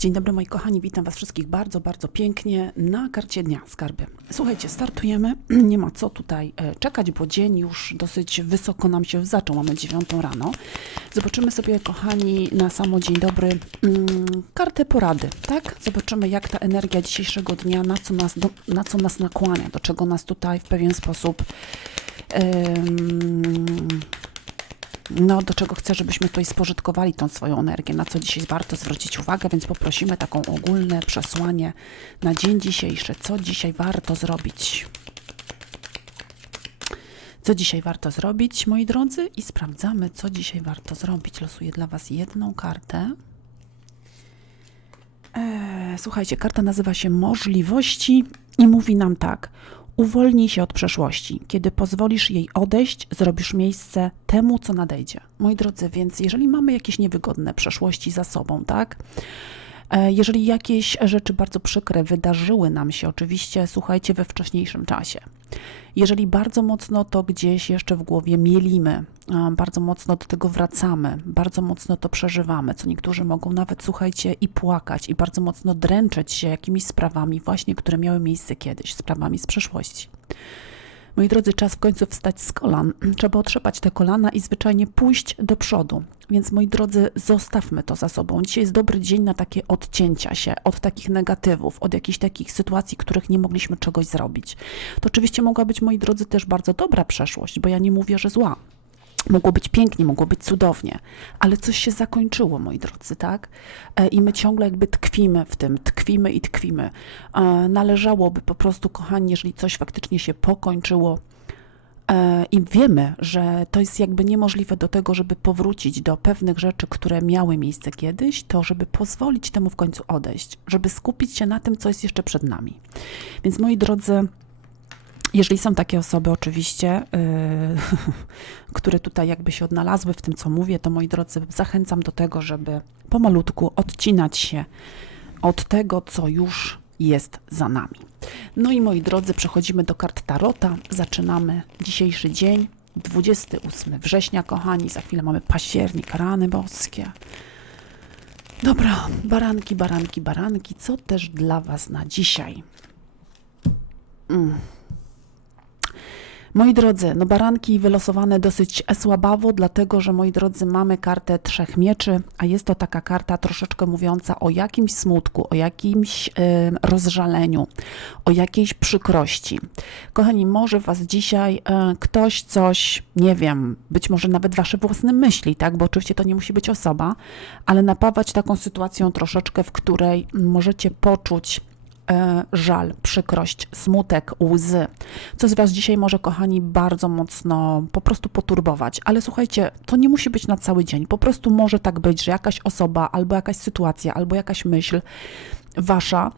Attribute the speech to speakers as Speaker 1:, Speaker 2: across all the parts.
Speaker 1: Dzień dobry moi kochani, witam was wszystkich bardzo, bardzo pięknie na karcie dnia skarby. Słuchajcie, startujemy, nie ma co tutaj e, czekać, bo dzień już dosyć wysoko nam się zaczął, mamy dziewiątą rano. Zobaczymy sobie kochani na samo dzień dobry mm, kartę porady, tak? Zobaczymy jak ta energia dzisiejszego dnia, na co nas, do, na co nas nakłania, do czego nas tutaj w pewien sposób em, no, do czego chcę, żebyśmy tutaj spożytkowali tą swoją energię, na co dzisiaj warto zwrócić uwagę, więc poprosimy taką ogólne przesłanie na dzień dzisiejszy. Co dzisiaj warto zrobić? Co dzisiaj warto zrobić, moi drodzy? I sprawdzamy, co dzisiaj warto zrobić. Losuję dla Was jedną kartę. Eee, słuchajcie, karta nazywa się Możliwości i mówi nam tak. Uwolnij się od przeszłości. Kiedy pozwolisz jej odejść, zrobisz miejsce temu, co nadejdzie. Moi drodzy, więc jeżeli mamy jakieś niewygodne przeszłości za sobą, tak? E, Jeżeli jakieś rzeczy bardzo przykre wydarzyły nam się, oczywiście słuchajcie we wcześniejszym czasie. Jeżeli bardzo mocno to gdzieś jeszcze w głowie mielimy, a, bardzo mocno do tego wracamy, bardzo mocno to przeżywamy, co niektórzy mogą nawet, słuchajcie, i płakać, i bardzo mocno dręczyć się jakimiś sprawami, właśnie, które miały miejsce kiedyś, sprawami z przeszłości. Moi drodzy, czas w końcu wstać z kolan. Trzeba otrzepać te kolana i zwyczajnie pójść do przodu. Więc moi drodzy, zostawmy to za sobą. Dzisiaj jest dobry dzień na takie odcięcia się od takich negatywów, od jakichś takich sytuacji, których nie mogliśmy czegoś zrobić. To oczywiście mogła być, moi drodzy, też bardzo dobra przeszłość, bo ja nie mówię, że zła. Mogło być pięknie, mogło być cudownie, ale coś się zakończyło, moi drodzy, tak? E, I my ciągle jakby tkwimy w tym, tkwimy i tkwimy. E, Należałoby po prostu, kochani, jeżeli coś faktycznie się pokończyło, e, i wiemy, że to jest jakby niemożliwe do tego, żeby powrócić do pewnych rzeczy, które miały miejsce kiedyś, to żeby pozwolić temu w końcu odejść, żeby skupić się na tym, co jest jeszcze przed nami. Więc moi drodzy, jeżeli są takie osoby, oczywiście, yy, które tutaj jakby się odnalazły w tym, co mówię, to moi drodzy, zachęcam do tego, żeby pomalutku odcinać się od tego, co już jest za nami. No i moi drodzy, przechodzimy do kart Tarota. Zaczynamy dzisiejszy dzień, 28 września, kochani. Za chwilę mamy październik, rany boskie. Dobra, baranki, baranki, baranki. Co też dla Was na dzisiaj? Moi drodzy, no baranki wylosowane dosyć słabawo, dlatego że moi drodzy mamy kartę trzech mieczy, a jest to taka karta troszeczkę mówiąca o jakimś smutku, o jakimś em, rozżaleniu, o jakiejś przykrości. Kochani, może was dzisiaj e, ktoś coś, nie wiem, być może nawet wasze własne myśli, tak, bo oczywiście to nie musi być osoba, ale napawać taką sytuacją troszeczkę, w której możecie poczuć żal, przykrość, smutek, łzy. Co z Was dzisiaj może, kochani, bardzo mocno po prostu poturbować. Ale słuchajcie, to nie musi być na cały dzień. Po prostu może tak być, że jakaś osoba, albo jakaś sytuacja, albo jakaś myśl Wasza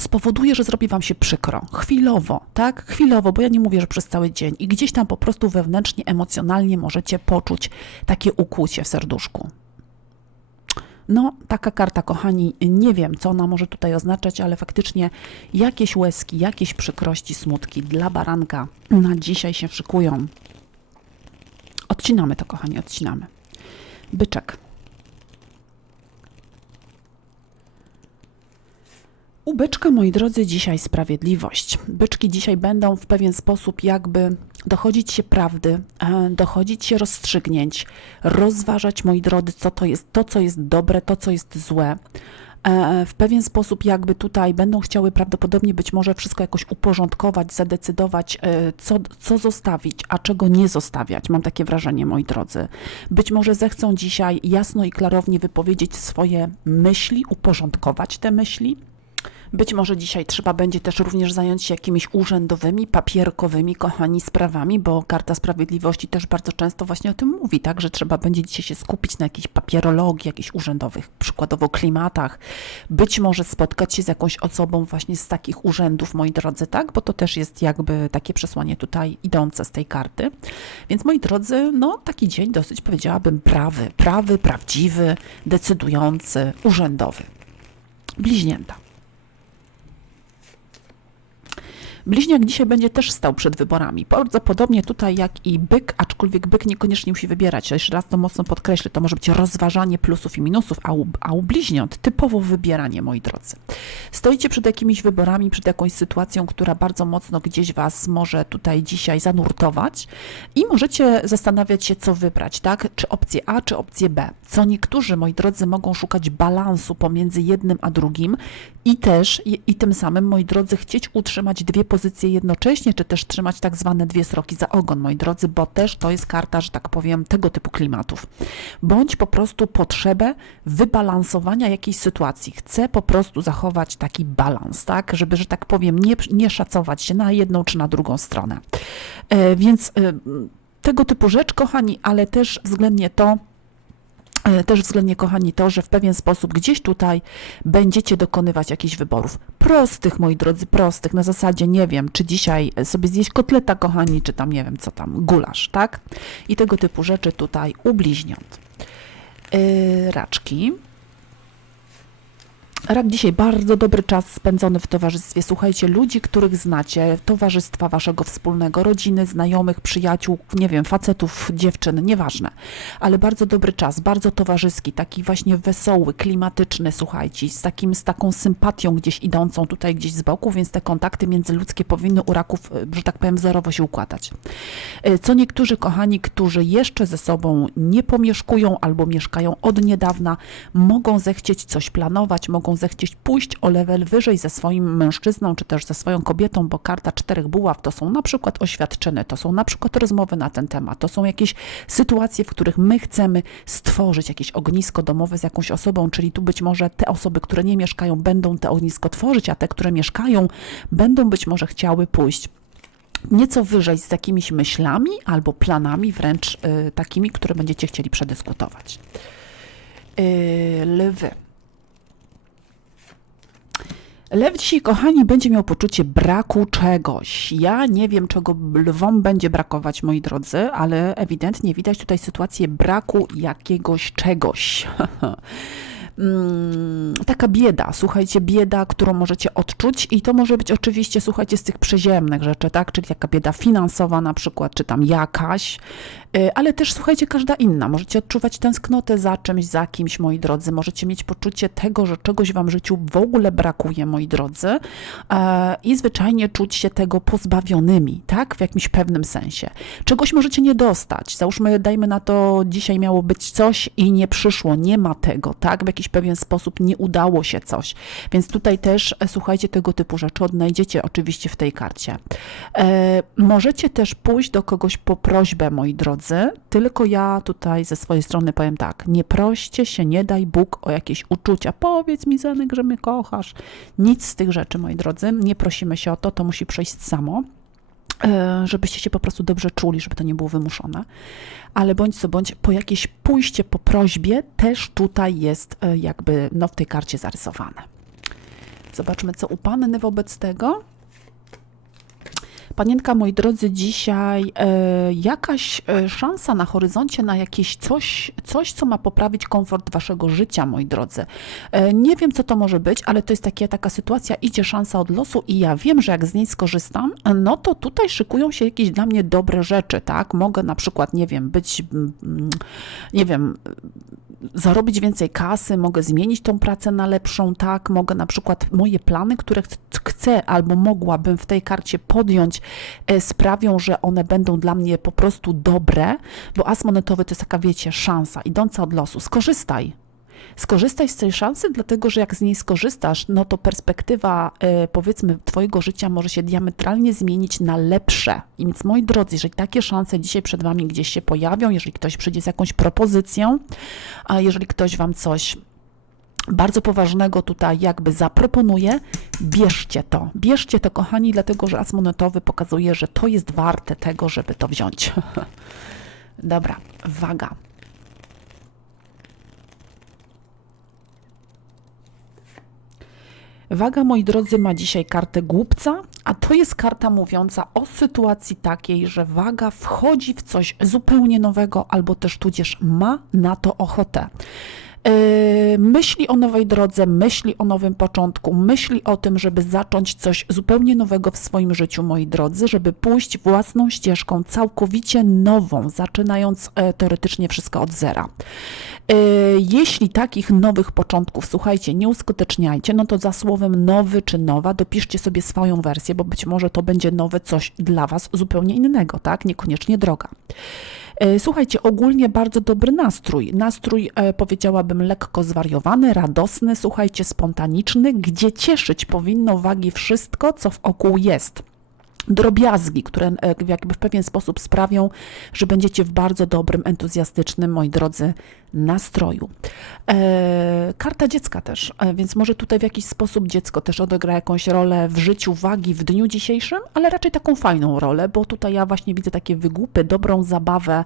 Speaker 1: spowoduje, że zrobi Wam się przykro. Chwilowo, tak? Chwilowo, bo ja nie mówię, że przez cały dzień. I gdzieś tam po prostu wewnętrznie, emocjonalnie możecie poczuć takie ukłucie w serduszku. No, taka karta, kochani, nie wiem, co ona może tutaj oznaczać, ale faktycznie jakieś łezki, jakieś przykrości, smutki dla baranka na dzisiaj się szykują. Odcinamy to, kochani, odcinamy. Byczek. U byczka, moi drodzy, dzisiaj sprawiedliwość. Byczki dzisiaj będą w pewien sposób jakby dochodzić się prawdy, e, dochodzić się rozstrzygnięć, rozważać, moi drodzy, co to jest to, co jest dobre, to, co jest złe. E, W pewien sposób jakby tutaj będą chciały prawdopodobnie być może wszystko jakoś uporządkować, zadecydować, e, co, co zostawić, a czego nie zostawiać. Mam takie wrażenie, moi drodzy. Być może zechcą dzisiaj jasno i klarownie wypowiedzieć swoje myśli, uporządkować te myśli. Być może dzisiaj trzeba będzie też również zająć się jakimiś urzędowymi, papierkowymi, kochani, sprawami, bo Karta Sprawiedliwości też bardzo często właśnie o tym mówi, tak, że trzeba będzie dzisiaj się skupić na jakiejś papierologii, jakichś urzędowych, przykładowo klimatach. Być może spotkać się z jakąś osobą właśnie z takich urzędów, moi drodzy, tak, bo to też jest jakby takie przesłanie tutaj idące z tej karty. Więc moi drodzy, no taki dzień dosyć powiedziałabym prawy, prawy, prawdziwy, decydujący, urzędowy. Bliźnięta. Bliźniak dzisiaj będzie też stał przed wyborami. Bardzo podobnie tutaj jak i byk, aczkolwiek byk niekoniecznie musi wybierać. Jeszcze raz to mocno podkreślę, to może być rozważanie plusów i minusów, a u, a u bliźniąt typowo wybieranie, moi drodzy. Stoicie przed jakimiś wyborami, przed jakąś sytuacją, która bardzo mocno gdzieś Was może tutaj dzisiaj zanurtować i możecie zastanawiać się, co wybrać, tak? Czy opcję A, czy opcję B. Co niektórzy, moi drodzy, mogą szukać balansu pomiędzy jednym a drugim i też, i, i tym samym, moi drodzy, chcieć utrzymać dwie pozycje jednocześnie, czy też trzymać tak zwane dwie sroki za ogon, moi drodzy, bo też to jest karta, że tak powiem, tego typu klimatów. Bądź po prostu potrzebę wybalansowania jakiejś sytuacji. Chcę po prostu zachować taki balans, tak, żeby, że tak powiem, nie, nie szacować się na jedną czy na drugą stronę. E, więc e, tego typu rzecz, kochani, ale też względnie to, też względnie kochani to, że w pewien sposób gdzieś tutaj będziecie dokonywać jakichś wyborów. Prostych, moi drodzy, prostych, na zasadzie nie wiem, czy dzisiaj sobie zjeść kotleta, kochani, czy tam nie wiem, co tam, gulasz, tak? I tego typu rzeczy tutaj u bliźniąt. Yy, raczki. Rak dzisiaj bardzo dobry czas spędzony w towarzystwie. Słuchajcie, ludzi, których znacie, towarzystwa waszego wspólnego, rodziny, znajomych, przyjaciół, nie wiem, facetów, dziewczyn, nieważne. Ale bardzo dobry czas, bardzo towarzyski, taki właśnie wesoły, klimatyczny, słuchajcie, z, takim, z taką sympatią gdzieś idącą tutaj gdzieś z boku, więc te kontakty międzyludzkie powinny u raków, e, że tak powiem, wzorowo się układać. E, Co niektórzy kochani, którzy jeszcze ze sobą nie pomieszkują albo mieszkają od niedawna, mogą zechcieć coś planować, mogą zechcieć pójść o level wyżej ze swoim mężczyzną, czy też ze swoją kobietą, bo karta czterech buław to są na przykład oświadczyny, to są na przykład rozmowy na ten temat, to są jakieś sytuacje, w których my chcemy stworzyć jakieś ognisko domowe z jakąś osobą, czyli tu być może te osoby, które nie mieszkają, będą te ognisko tworzyć, a te, które mieszkają, będą być może chciały pójść nieco wyżej z jakimiś myślami albo planami, wręcz y, takimi, które będziecie chcieli przedyskutować. Y, lwy. Lew dzisiaj, kochani, będzie miał poczucie braku czegoś. Ja nie wiem, czego lwom będzie brakować, moi drodzy, ale ewidentnie widać tutaj sytuację braku jakiegoś czegoś. Mm, taka bieda, słuchajcie, bieda, którą możecie odczuć i to może być oczywiście, słuchajcie, z tych przyziemnych rzeczy, tak, czyli taka bieda finansowa na przykład, czy tam jakaś, y, ale też, słuchajcie, każda inna. Możecie odczuwać tęsknotę za czymś, za kimś, moi drodzy, możecie mieć poczucie tego, że czegoś wam w życiu w ogóle brakuje, moi drodzy. E, i zwyczajnie czuć się tego pozbawionymi, tak, w jakimś pewnym sensie. Czegoś możecie nie dostać, załóżmy, dajmy na to, dzisiaj miało być coś i nie przyszło, nie ma tego, tak, w jakiś pewien sposób nie udało się coś. Więc tutaj też e, słuchajcie tego typu rzeczy, odnajdziecie oczywiście w tej karcie. E, możecie też pójść do kogoś po prośbę, moi drodzy, tylko ja tutaj ze swojej strony powiem tak, nie proście się, nie daj Bóg o jakieś uczucia, powiedz mi Zenek, że mnie kochasz. Nic z tych rzeczy, moi drodzy, nie prosimy się o to, to musi przejść samo żebyście się po prostu dobrze czuli, żeby to nie było wymuszone. Ale bądź co bądź, po jakieś pójście po prośbie też tutaj jest e, jakby no, w tej karcie zarysowane. Zobaczmy, co u panny wobec tego. Panienka, moi drodzy, dzisiaj e, jakaś e, szansa na horyzoncie na jakieś coś, coś, co ma poprawić komfort waszego życia, moi drodzy. E, nie wiem, co to może być, ale to jest takie, taka sytuacja, idzie szansa od losu i ja wiem, że jak z niej skorzystam, no to tutaj szykują się jakieś dla mnie dobre rzeczy, tak? Mogę na przykład, nie wiem, być, mm, nie wiem, zarobić więcej kasy, mogę zmienić tą pracę na lepszą, tak, mogę na przykład moje plany, które ch- chcę albo mogłabym w tej karcie podjąć, e, sprawią, że one będą dla mnie po prostu dobre, bo as monetowy to jest taka, wiecie, szansa idąca od losu. Skorzystaj. Skorzystaj z tej szansy, dlatego że jak z niej skorzystasz, no to perspektywa, e, powiedzmy, Twojego życia może się diametralnie zmienić na lepsze. I Więc moi drodzy, jeżeli takie szanse dzisiaj przed Wami gdzieś się pojawią, jeżeli ktoś przyjdzie z jakąś propozycją, a jeżeli ktoś Wam coś bardzo poważnego tutaj jakby zaproponuje, bierzcie to. Bierzcie to, kochani, dlatego że as monetowy pokazuje, że to jest warte tego, żeby to wziąć. Dobra, waga. Waga, moi drodzy, ma dzisiaj kartę głupca, a to jest karta mówiąca o sytuacji takiej, że waga wchodzi w coś zupełnie nowego, albo też tudzież ma na to ochotę. Yy, myśli o nowej drodze, myśli o nowym początku, myśli o tym, żeby zacząć coś zupełnie nowego w swoim życiu, moi drodzy, żeby pójść własną ścieżką, całkowicie nową, zaczynając e, teoretycznie wszystko od zera. E, Jeśli takich nowych początków, słuchajcie, nie uskuteczniajcie, no to za słowem nowy czy nowa dopiszcie sobie swoją wersję, bo być może to będzie nowe coś dla Was zupełnie innego, tak? Niekoniecznie droga. E, Słuchajcie, ogólnie bardzo dobry nastrój. Nastrój, e, powiedziałabym, lekko zwariowany, radosny, słuchajcie, spontaniczny, gdzie cieszyć powinno wagi wszystko, co wokół jest drobiazgi, które e, jakby w pewien sposób sprawią, że będziecie w bardzo dobrym, entuzjastycznym, moi drodzy, nastroju. E, karta dziecka też, e, więc może tutaj w jakiś sposób dziecko też odegra jakąś rolę w życiu wagi w dniu dzisiejszym, ale raczej taką fajną rolę, bo tutaj ja właśnie widzę takie wygłupy, dobrą zabawę,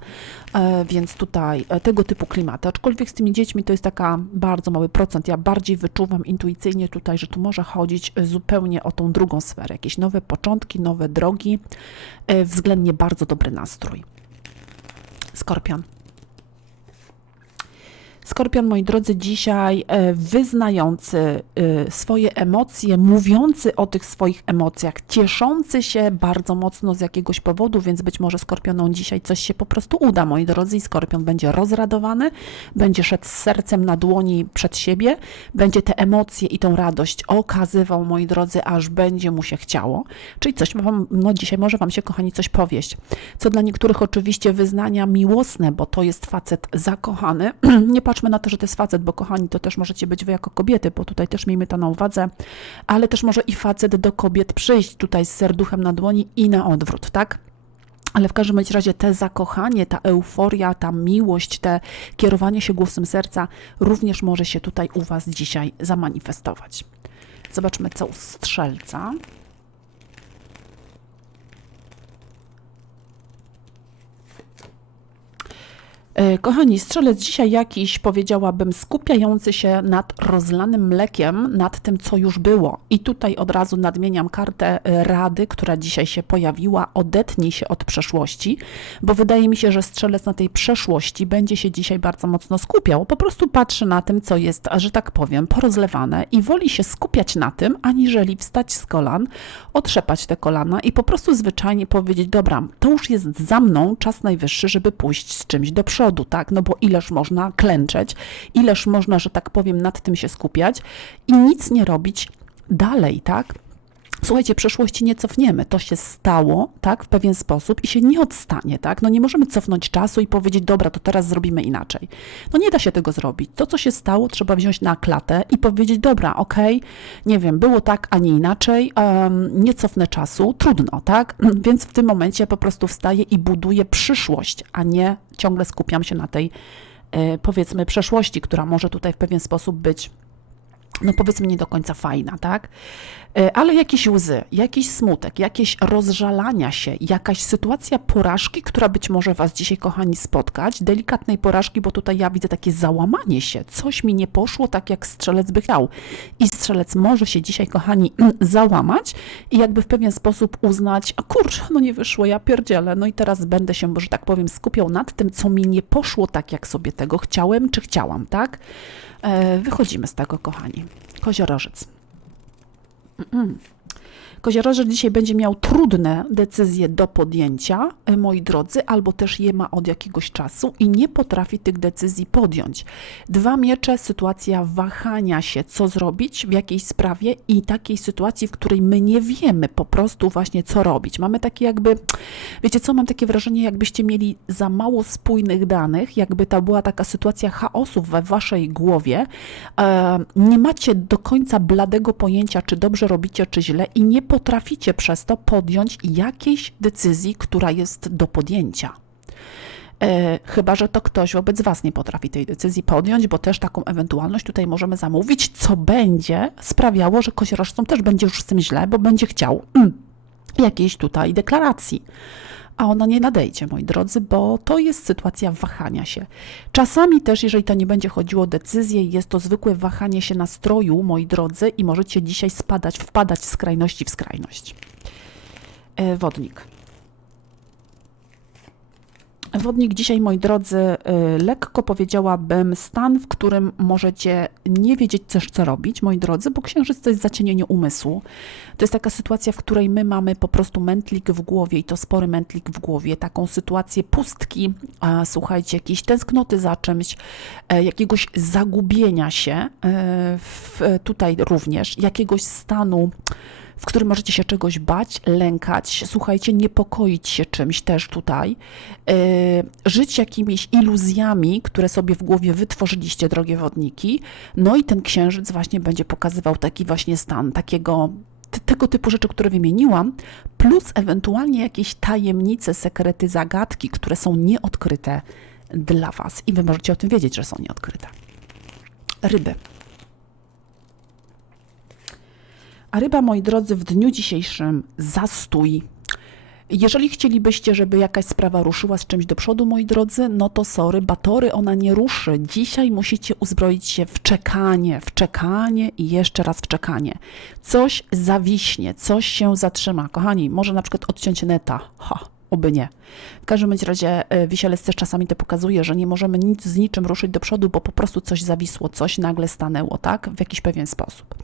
Speaker 1: więc tutaj tego typu klimaty. Aczkolwiek z tymi dziećmi to jest taka bardzo mały procent. Ja bardziej wyczuwam intuicyjnie tutaj, że tu może chodzić zupełnie o tą drugą sferę, jakieś nowe początki, nowe drogi, e, względnie bardzo dobry nastrój. Skorpion. Skorpion, moi drodzy, dzisiaj e, wyznający e, swoje emocje, mówiący o tych swoich emocjach, cieszący się bardzo mocno z jakiegoś powodu, więc być może Skorpionom dzisiaj coś się po prostu uda, moi drodzy, i Skorpion będzie rozradowany, będzie szedł z sercem na dłoni przed siebie, będzie te emocje i tą radość okazywał, moi drodzy, aż będzie mu się chciało. Czyli coś wam, no dzisiaj może wam się, kochani, coś powieść. Co dla niektórych oczywiście wyznania miłosne, bo to jest facet zakochany. Nie patrzmy na to, że to jest facet, bo kochani, to też możecie być wy jako kobiety, bo tutaj też miejmy to na uwadze, ale też może i facet do kobiet przyjść tutaj z serduchem na dłoni i na odwrót, tak? Ale w każdym razie te zakochanie, ta euforia, ta miłość, te kierowanie się głosem serca również może się tutaj u Was dzisiaj zamanifestować. Zobaczmy, co u strzelca. Kochani, strzelec dzisiaj jakiś, powiedziałabym, skupiający się nad rozlanym mlekiem, nad tym, co już było. I tutaj od razu nadmieniam kartę e, rady, która dzisiaj się pojawiła. Odetnij się od przeszłości, bo wydaje mi się, że strzelec na tej przeszłości będzie się dzisiaj bardzo mocno skupiał. Po prostu patrzy na tym, co jest, że tak powiem, porozlewane i woli się skupiać na tym, aniżeli wstać z kolan, otrzepać te kolana i po prostu zwyczajnie powiedzieć: Dobra, to już jest za mną, czas najwyższy, żeby pójść z czymś do przodu, tak? No bo ileż można klęczeć, ileż można, że tak powiem, nad tym się skupiać i nic nie robić dalej, tak? Słuchajcie, przeszłości nie cofniemy. To się stało, tak, w pewien sposób i się nie odstanie, tak? No nie możemy cofnąć czasu i powiedzieć, dobra, to teraz zrobimy inaczej. No nie da się tego zrobić. To, co się stało, trzeba wziąć na klatę i powiedzieć, dobra, okej, nie wiem, było tak, a nie inaczej, em, nie cofnę czasu, trudno, tak? Więc w tym momencie po prostu wstaję i buduję przyszłość, a nie ciągle skupiam się na tej, e, powiedzmy, przeszłości, która może tutaj w pewien sposób być no powiedzmy nie do końca fajna, tak? E, Ale jakieś łzy, jakiś smutek, jakieś rozżalania się, jakaś sytuacja porażki, która być może Was dzisiaj, kochani, spotkać, delikatnej porażki, bo tutaj ja widzę takie załamanie się, coś mi nie poszło tak, jak strzelec by chciał. I strzelec może się dzisiaj, kochani, załamać i jakby w pewien sposób uznać, a kurczę, no nie wyszło, ja pierdzielę, no i teraz będę się, że tak powiem, skupiał nad tym, co mi nie poszło tak, jak sobie tego chciałem, czy chciałam, tak? E, Wychodzimy z tego, kochani. Koziorożec. Mm-mm. Koziorożec dzisiaj będzie miał trudne decyzje do podjęcia, e, moi drodzy, albo też je ma od jakiegoś czasu i nie potrafi tych decyzji podjąć. Dwa miecze, sytuacja wahania się, co zrobić w jakiej sprawie i takiej sytuacji, w której my nie wiemy po prostu właśnie, co robić. Mamy takie jakby, wiecie co, mam takie wrażenie, jakbyście mieli za mało spójnych danych, jakby to była taka sytuacja chaosu we waszej głowie. E, nie macie do końca bladego pojęcia, czy dobrze robicie, czy źle i nie potraficie przez to podjąć jakiejś decyzji, która jest do podjęcia. E, chyba, że to ktoś wobec Was nie potrafi tej decyzji podjąć, bo też taką ewentualność tutaj możemy zamówić, co będzie sprawiało, że koziorożcom też będzie już z tym źle, bo będzie chciał mm, jakiejś tutaj deklaracji. A ona nie nadejdzie, moi drodzy, bo to jest sytuacja wahania się. Czasami też, jeżeli to nie będzie chodziło o decyzję, jest to zwykłe wahanie się nastroju, moi drodzy, i możecie dzisiaj spadać, wpadać z skrajności w skrajność. E, wodnik. Wodnik dzisiaj, moi drodzy, y, lekko powiedziałabym stan, w którym możecie nie wiedzieć też, co robić, moi drodzy, bo księżyc to jest zacienienie umysłu. To jest taka sytuacja, w której my mamy po prostu mętlik w głowie i to spory mętlik w głowie, taką sytuację pustki, a, słuchajcie, jakiejś tęsknoty za czymś, e, jakiegoś zagubienia się, e, w, tutaj również, jakiegoś stanu, w którym możecie się czegoś bać, lękać, słuchajcie, niepokoić się czymś też tutaj, yy, żyć jakimiś iluzjami, które sobie w głowie wytworzyliście, drogie wodniki. No i ten księżyc właśnie będzie pokazywał taki właśnie stan, takiego tego typu rzeczy, które wymieniłam, plus ewentualnie jakieś tajemnice, sekrety, zagadki, które są nieodkryte dla Was i Wy możecie o tym wiedzieć, że są nieodkryte. Ryby. A ryba, moi drodzy, w dniu dzisiejszym zastój. Jeżeli chcielibyście, żeby jakaś sprawa ruszyła z czymś do przodu, moi drodzy, no to sorry, batory ona nie ruszy. Dzisiaj musicie uzbroić się w czekanie, w czekanie i jeszcze raz w czekanie. Coś zawiśnie, coś się zatrzyma. Kochani, może na przykład odciąć neta. Ha, oby nie. W każdym bądź razie e, wisielec też czasami to pokazuje, że nie możemy nic z niczym ruszyć do przodu, bo po prostu coś zawisło, coś nagle stanęło, tak? W jakiś pewien sposób.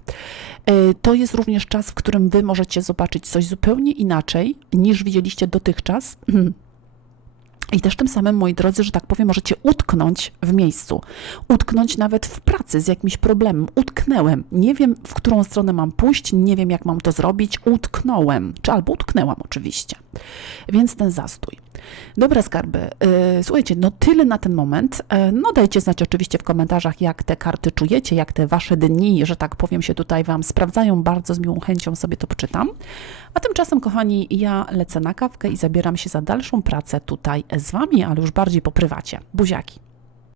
Speaker 1: E, To jest również czas, w którym wy możecie zobaczyć coś zupełnie inaczej niż widzieliście dotychczas. I też tym samym, moi drodzy, że tak powiem, możecie utknąć w miejscu. Utknąć nawet w pracy z jakimś problemem. Utknęłem. Nie wiem, w którą stronę mam pójść, nie wiem, jak mam to zrobić. Utknąłem. Czy albo utknęłam, oczywiście. Więc ten zastój. Dobra, skarby. Yy, słuchajcie, no tyle na ten moment. Yy, no dajcie znać oczywiście w komentarzach, jak te karty czujecie, jak te wasze dni, że tak powiem, się tutaj wam sprawdzają. Bardzo z miłą chęcią sobie to poczytam. A tymczasem, kochani, ja lecę na kawkę i zabieram się za dalszą pracę tutaj z wami, ale już bardziej po prywacie. Buziaki.